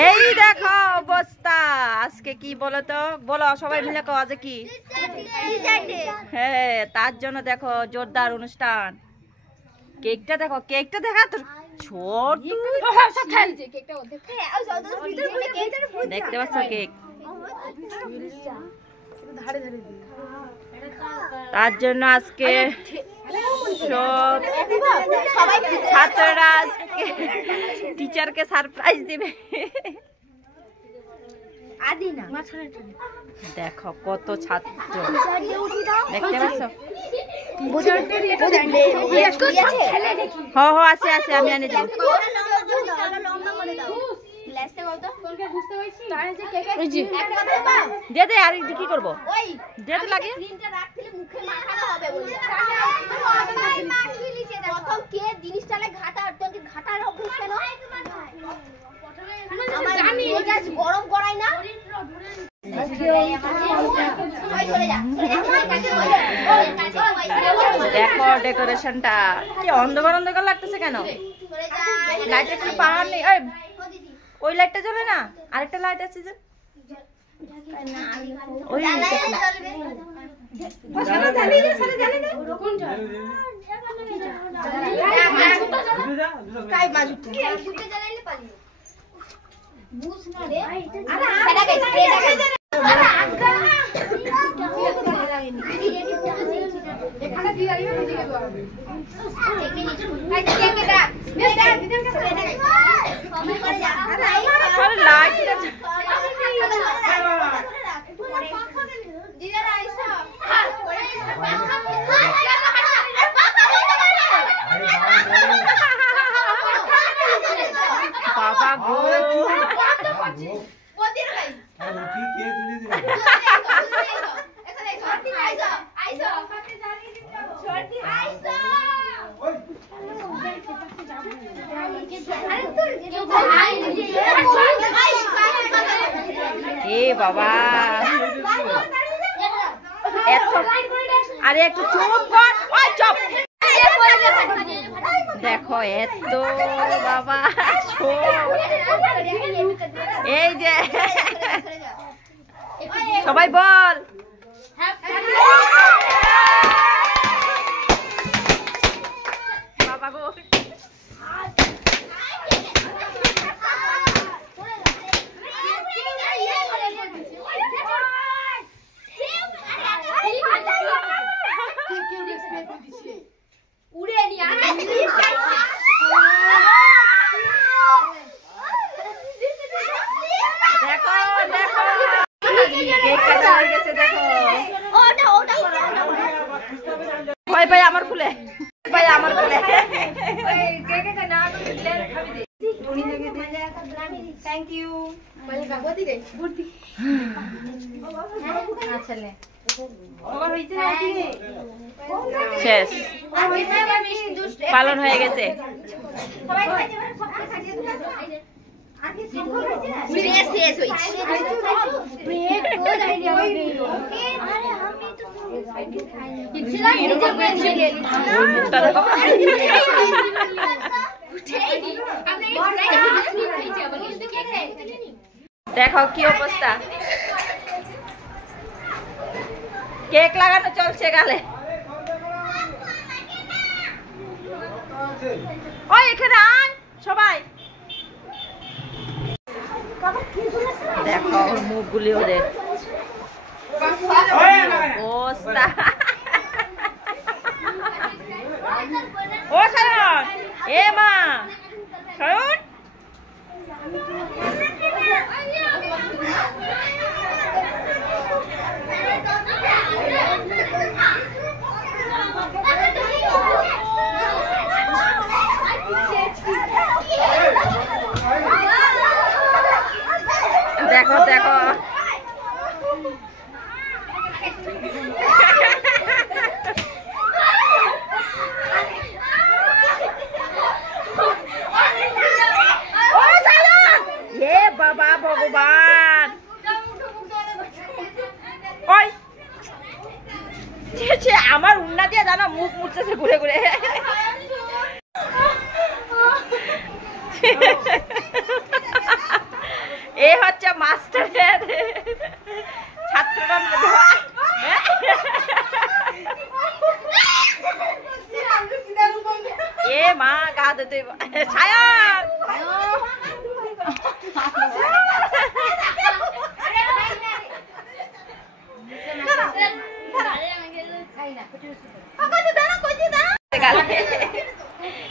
এই দেখো অবস্থা আজকে কি বলো তো, বলো সবাই মিলে কো আজ কি? হ্যাঁ, তার জন্য দেখো জোরদার অনুষ্ঠান। কেকটা দেখো, কেকটা দেখা তো ছোট, দেখতে পাচ্ছ কেক? তার জন্য আজকে সব ছাত্ররা আজকে টিচারকে সারপ্রাইজ দিবে। দেখো কত ছাত্র, দেখতে পাচ্ছ? হ আছে আছে, আমি আনি দেবো। দে দে, আর কি করবো, দে তো লাগে। গরম করাই না, দেখো ডেকোরেশনটা কি অন্ধকার অন্ধকার লাগতেছে কেন? লাইটের কোনো পাওয়ার নেই। ওই লাইটটা জ্বলে না, আরেকটা লাইট আছে যে ওই বাবা গো, এ বাবা এত, আরে একটু চুপ কর, ওই চুপ। দেখো এত বাবা, এই যে সবাই বল বাবা গো। ভাই আমার খুলে, ভাই আমার খুলে। Thank you. শেষ, পালন হয়ে গেছে। দেখো কি অবস্থা, কেক লাগানো চলছে গালে। ওই এখানে আয় সবাই, দেখো মুখগুলি ওদের অবস্থা। ও সায়ন, এ মা সায়ন, দেখো দেখো বাবা ভগবান, ওই আমার উন্না দিয়ে জানো মুখ মুছতেছে ঘুরে ঘুরে। এ হচ্ছে মাস্টারের ছাত্ররা এ মা গা ধুতে ছায়া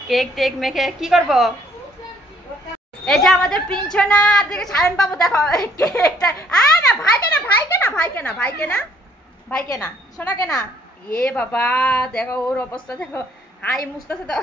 কেক টেক মেখে কি করবো? এই যে আমাদের পিঞ্চনা দিকে সায়ন বাবু দেখো কেকটা না ভাইকে না ভাইকে না ভাইকে না ভাইকে না ভাইকে না শোনাকে না। এ বাবা দেখো ওর অবস্থা দেখো হাই মুস্তাছে তো